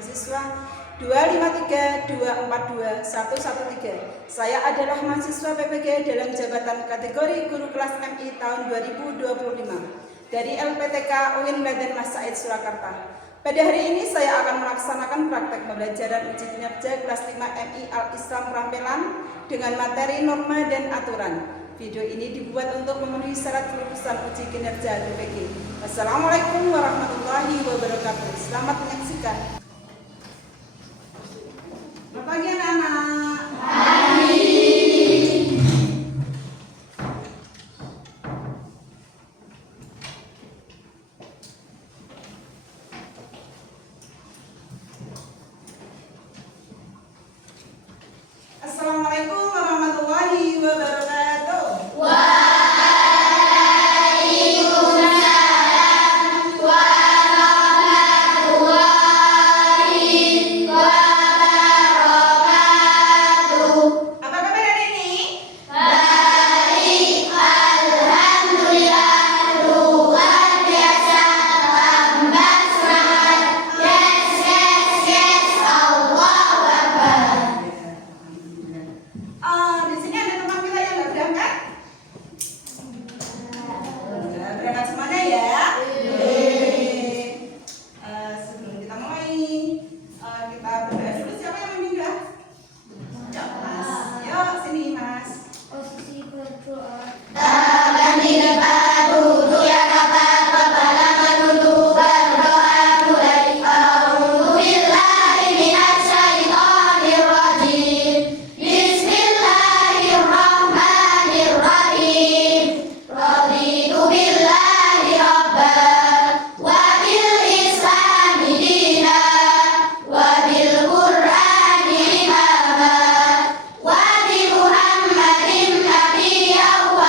mahasiswa 253242113. Saya adalah mahasiswa PPG dalam jabatan kategori guru kelas MI tahun 2025 dari LPTK UIN Raden Mas Said Surakarta. Pada hari ini saya akan melaksanakan praktek pembelajaran uji kinerja kelas 5 MI Al-Islam Perampelan dengan materi norma dan aturan. Video ini dibuat untuk memenuhi syarat kelulusan uji kinerja PPG. Wassalamualaikum warahmatullahi wabarakatuh. Selamat menyaksikan. Selamat pagi anak-anak. Assalamualaikum warahmatullahi wabarakatuh. Waalaikumsalam warahmatullahi wabarakatuh. Apa kabar hari ini? Baik, alhamdulillah, luar biasa, tambah semangat. Yes, Allahu Akbar. Di sini ada teman kita yang nggak berangkat? Udah berangkat semuanya ya? Sebelum kita mulai, kita berdoa dulu. Siapa yang memindah? Yuk mas, yuk sini mas. Posisi berdoa. Tangan di depan, duduk yang rapat, kepala menunduk, berdoa mulai. A'udzubillahi minasyaitonir rajim. Bismillahirrahmanirrahim. Raditu billahi rabban wa bil islami dinan wa bil qur'ani imama wa bi Muhammadin nabiyyan wa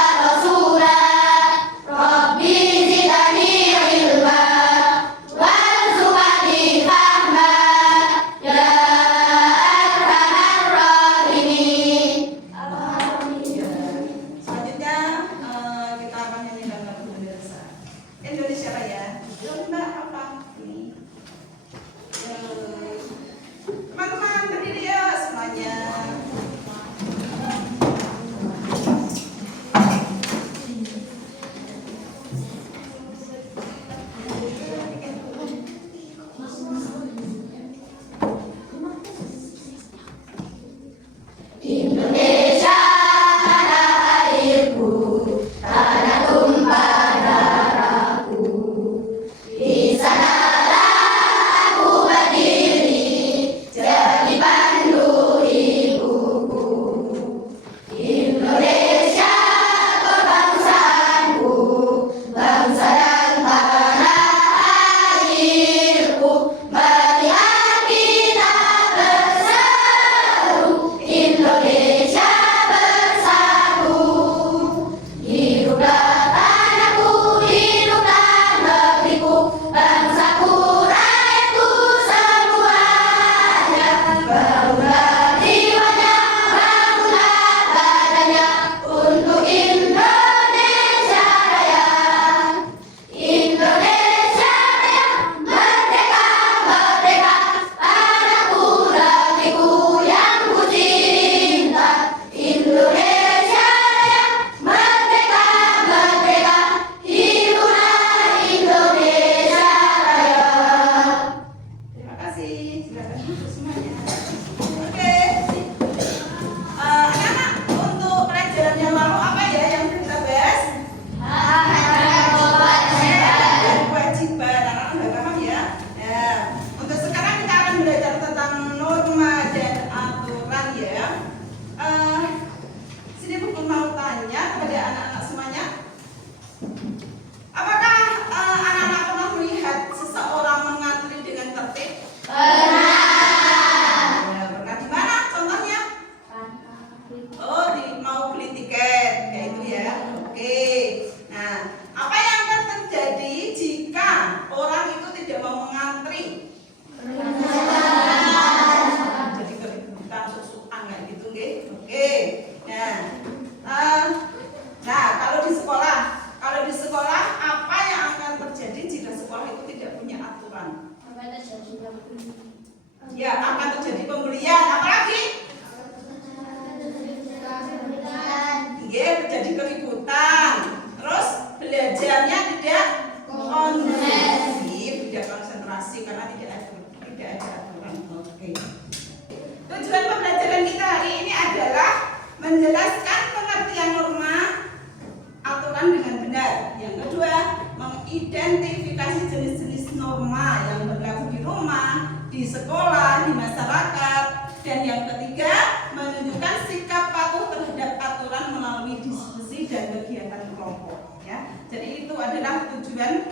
mengidentifikasi jenis-jenis norma yang berlaku di rumah, di sekolah, di masyarakat. Dan yang ketiga, menunjukkan sikap patuh terhadap aturan melalui diskusi dan kegiatan kelompok. Ya, jadi itu adalah tujuan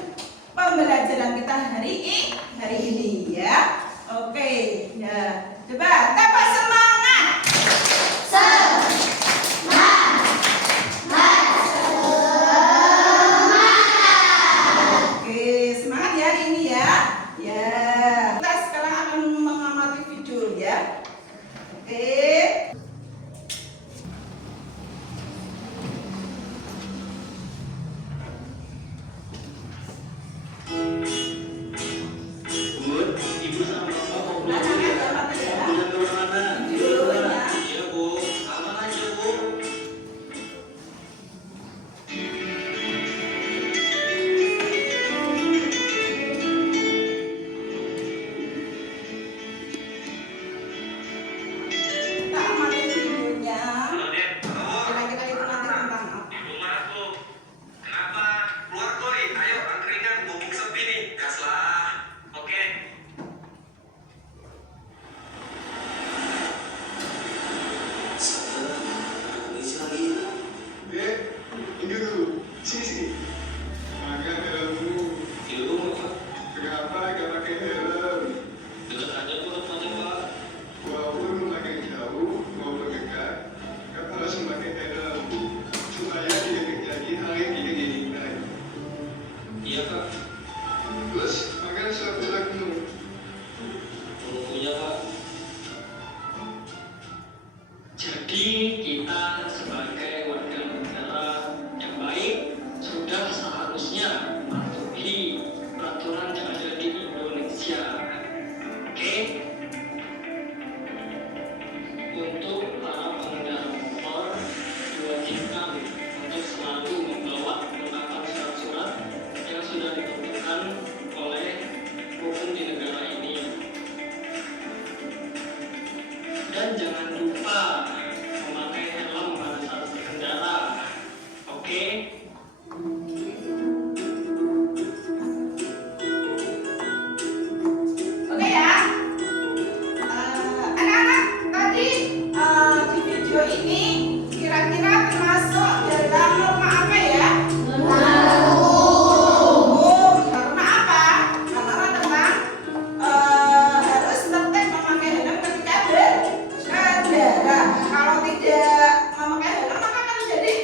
pembelajaran kita hari ini ya. Oke, ya. Coba tambah semangat. Oke, semangat ya hari ini ya. Ya. Kita sekarang akan mengamati video ya. Oke. Ibu sama bapak mau belajar ya? Bulan Ramadan. Iya bu, aman aja bu. Kita amati videonya. Halo Dek, Kira-kira itu nanti tentang apa? ibu marah tuh. Kenapa? Keluar koi, ayo angkringan, mumpung sepi nih. Gas lah. Oke. Ngisi lagi. Ini dulu, sini. Agak helmmu. Ilmu apa? Kenapa gak pakai helm? Dekat aja bu depannya pak. Walaupun makin jauh, maupun dekat, kan harus memakai helm. Supaya tidak terjadi hal yang tidak diinginkan. Iya kak. Terus, makan surat-suratmu. Bukunya pak. Jadi kita sebagai warga negara yang baik sudah seharusnya mematuhi peraturan yang ada di Indonesia. Oke? Untuk para pengendara motor diwajibkan untuk selalu membawa lengkapan surat-surat yang sudah ditentukan oleh hukum di negara ini. Dan jangan lupa memakai helm pada saat berkendara. Oke? Oke ya. Anak-anak tadi di video ini kira-kira termasuk dalam norma apa ya? Norma apa? Norma tentang harus tertib memakai helm ketika berkendara. Kalau tidak memakai helm maka akan terjadi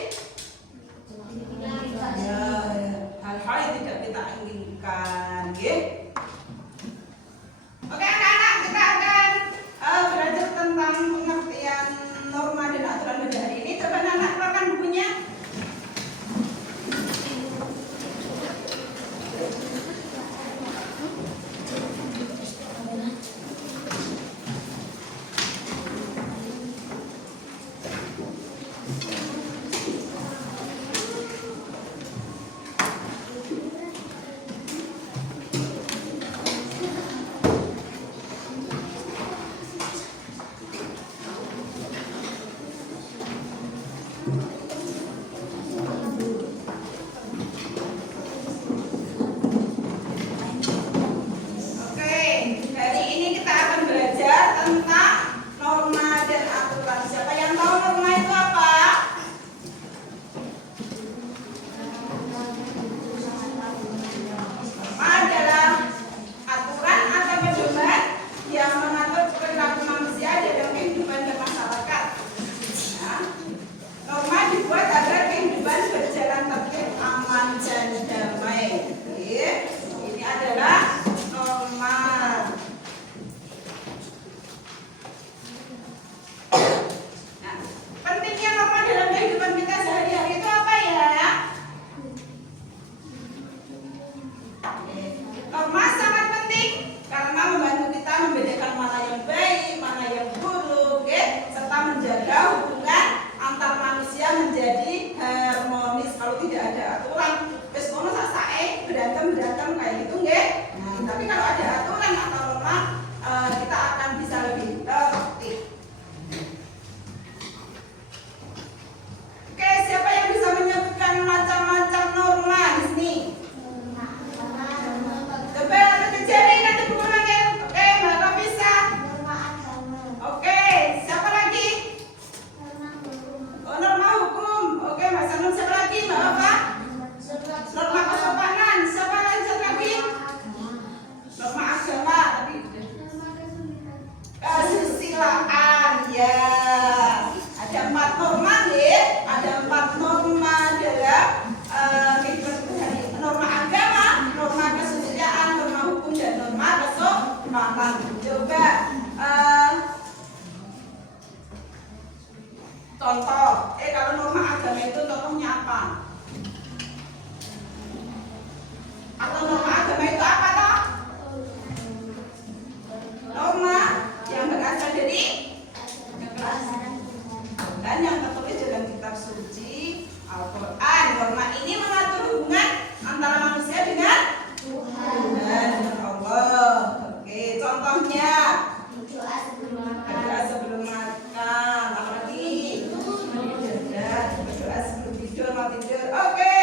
tidur. Oke,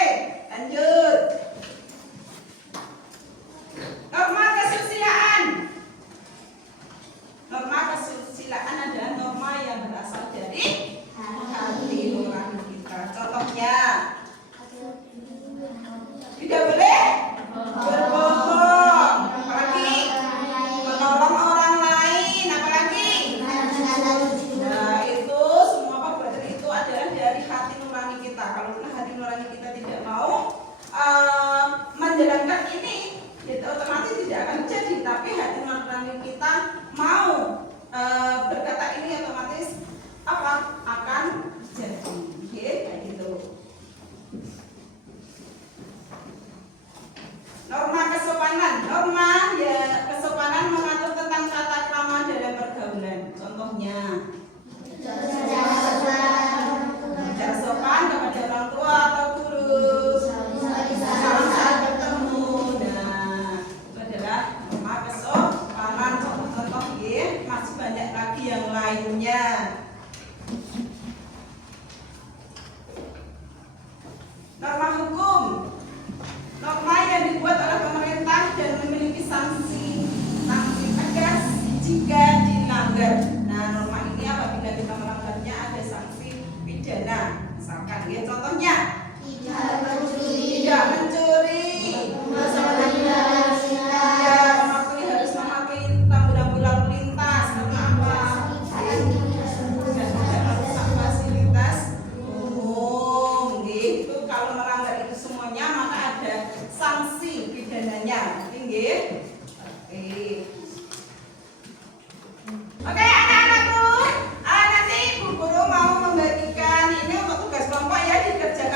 lanjut. Norma kesusilaan. Norma kesusilaan adalah norma yang berasal dari hati nurani kita. Contohnya, tidak boleh berbohong, apalagi menolong orang lain, apalagi nah itu semua apa berarti itu adalah dari hati nurani kita. Kalau hati nurani kita tidak mau menjalankan ini, itu otomatis tidak akan jadi. Tapi hati nurani kita mau berkata ini, otomatis apa akan jadi. Kayak gitu. Norma kesopanan. Norma ya kesopanan mengatur tentang tata krama dalam pergaulan. Contohnya, bicara sopan kepada orang tua atau guru, salam saat bertemu. Nah, itu adalah norma kesopanan. Contoh ya, masih banyak lagi yang lainnya. Norma hukum. Norma yang dibuat oleh pemerintah dan memiliki sanksi tegas jika dilanggar. Nah, norma ini apabila kita melanggarnya ada sanksi pidana. Misalkan, ya contohnya tidak mencuri, harus mematuhi rambu-rambu lalu lintas. Karena apa? Dan tidak merusak fasilitas umum. Gitu. Kalau melanggar itu semuanya maka ada sanksi pidananya. Tinggi. Oke, anak-anakku, nanti Bu Guru mau membagikan ini untuk tugas kelompok ya, dikerjakan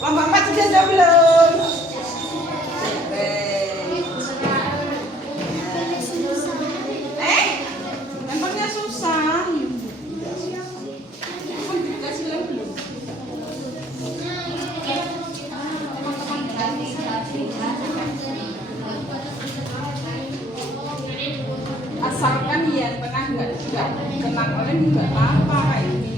Kelompok 4 sudah belum? Nampaknya susah. Dikasih lem belum? Asalkan yang tengah nggak kena oleh nggak apa-apa kayak ini.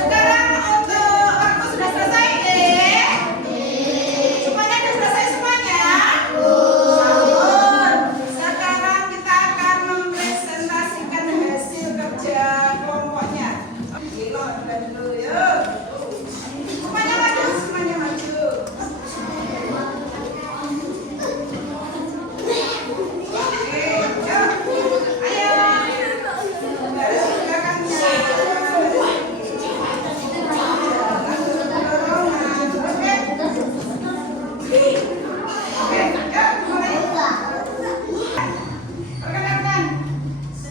Sekarang untuk waktu sudah selesai deh. Semuanya sudah selesai semuanya? Sabun. Sekarang kita akan mempresentasikan hasil kerja kelompoknya. Oke, dan dulu yuk. Semuanya maju, semuanya maju. Oke, yuk. Ayo. Dari belakangnya.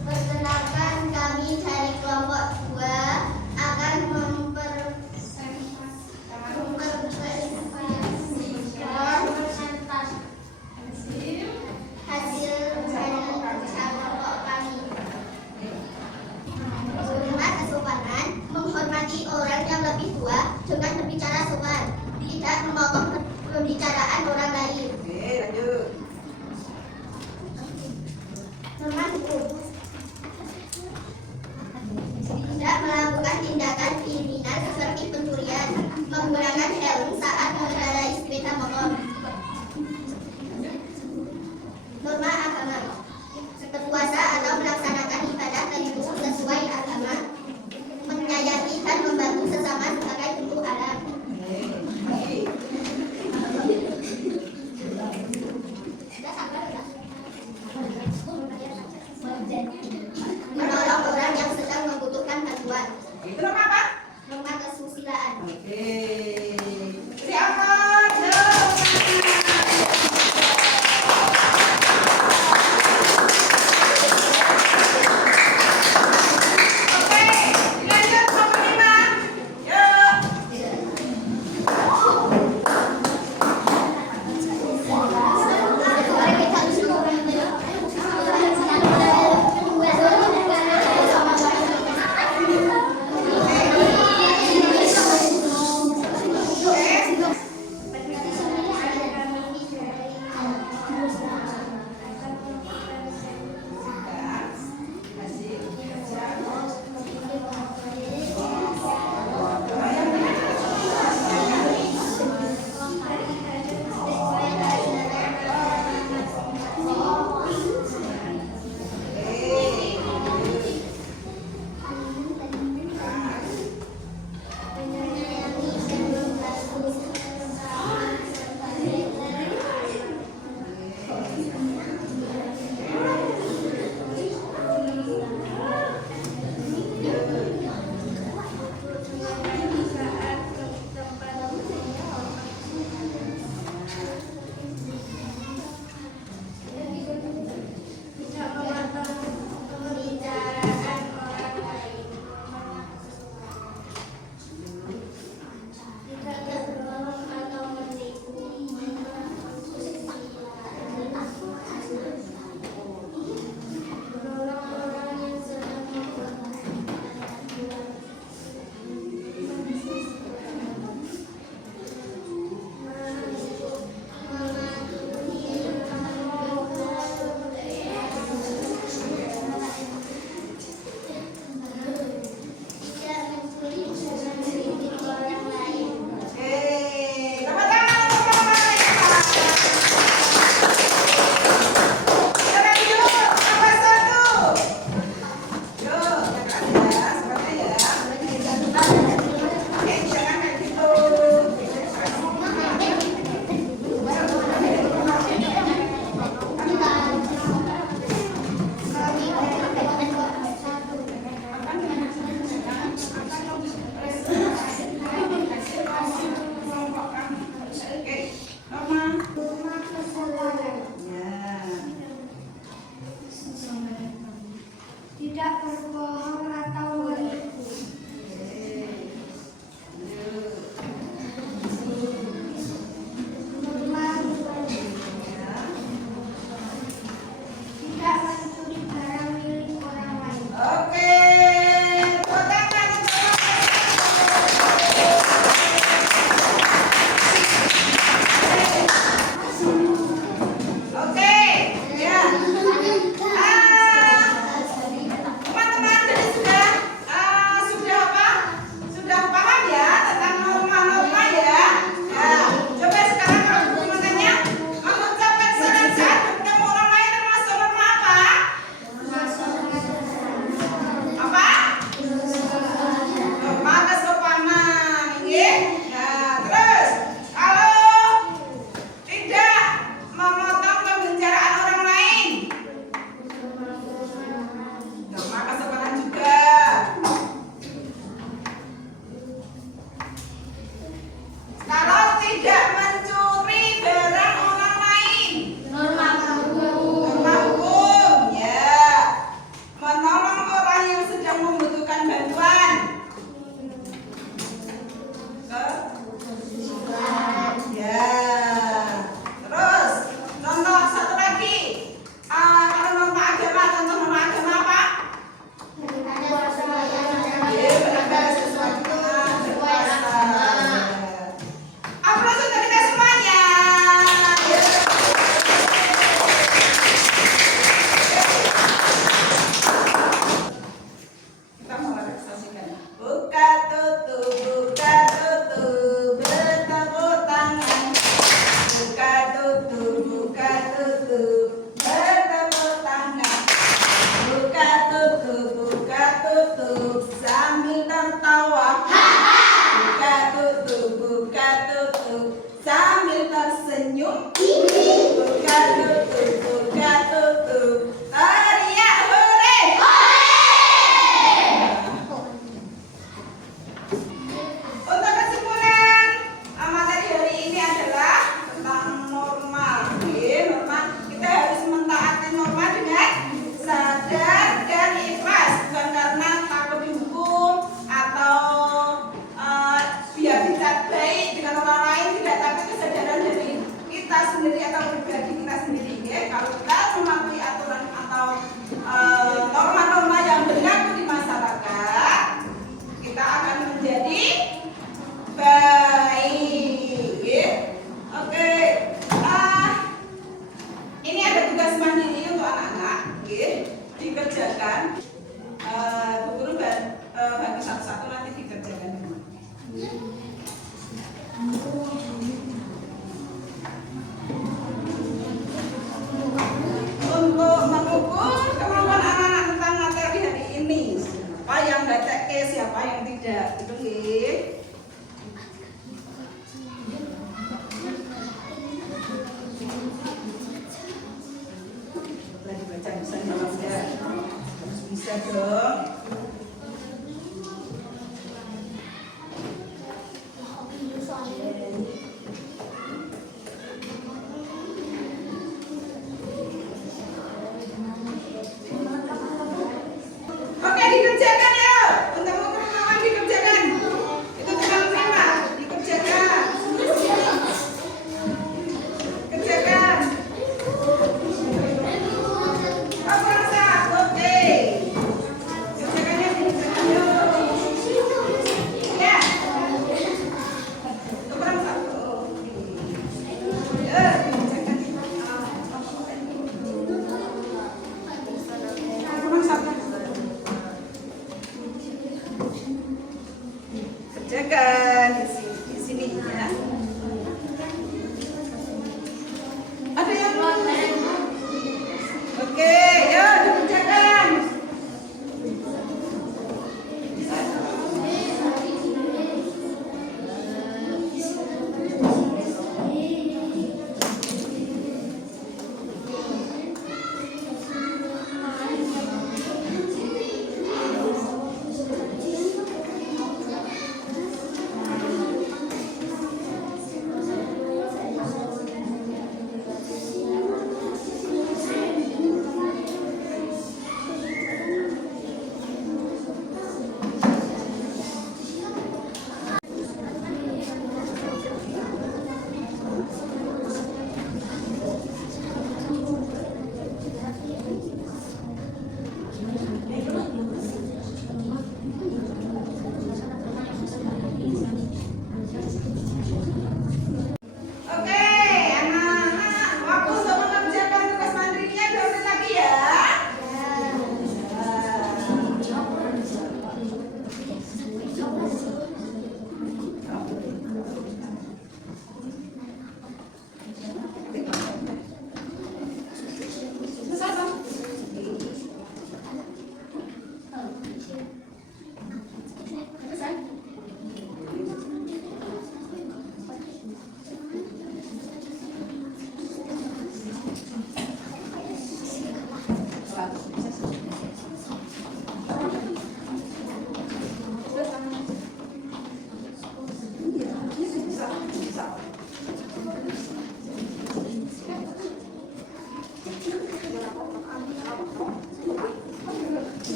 Perkenalkan, kami dari kelompok 2 akan mempresentasikan hasil dari kerja kelompok kami. Hormat kesopanan, menghormati orang yang lebih tua dengan berbicara sopan, tidak memotong pembicaraan orang lain. Oke, lanjut. Norma hukum. Tidak melakukan tindakan kriminal seperti pencurian, menggunakan helm saat mengendarai sepeda motor. Norma agama. Berpuasa atau melaksanakan ibadah tertentu sesuai agama, menyayangi dan membantu sesama sebagai bentuk alam. Sudah sabar, sudah. Iya.